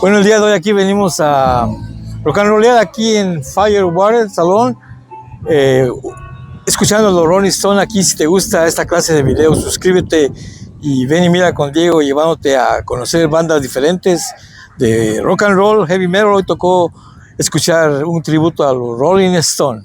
Bueno, el día de hoy aquí venimos a rock and rollear aquí en Firewater, Salon, escuchando los Rolling Stones. Aquí, si te gusta esta clase de videos, suscríbete y ven y mira con Diego, llevándote a conocer bandas diferentes de rock and roll, heavy metal. Hoy tocó escuchar un tributo a los Rolling Stones.